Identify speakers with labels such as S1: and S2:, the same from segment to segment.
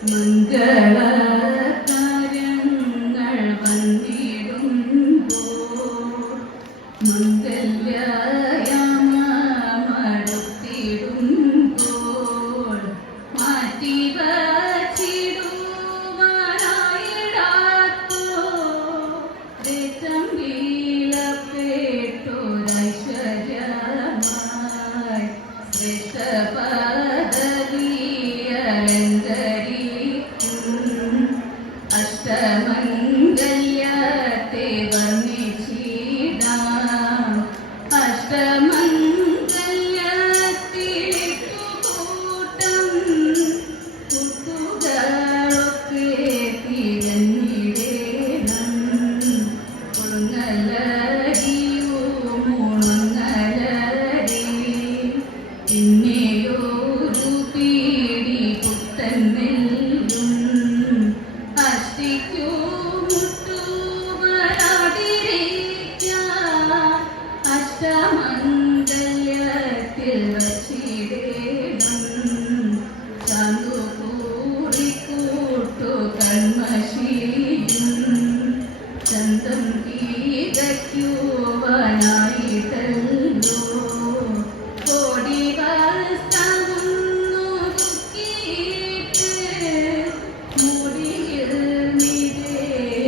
S1: മംഗളകാരങ്ങൾ വന്നിടുമ്പോൾ മംഗല്യാമ നടത്തിയിടുമ്പോൾ ചിന്മയോരു പീടി പുത്തൻ നൽകും അഷ്ടിക്കൂ അഷ്ടമംഗല്യത്തിൽ വച്ചിടേണം ചന്തു കൂടിക്കൂട്ടു കൺമശീലും ചന്തം കീതയ്ക്കൂ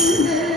S1: dizer.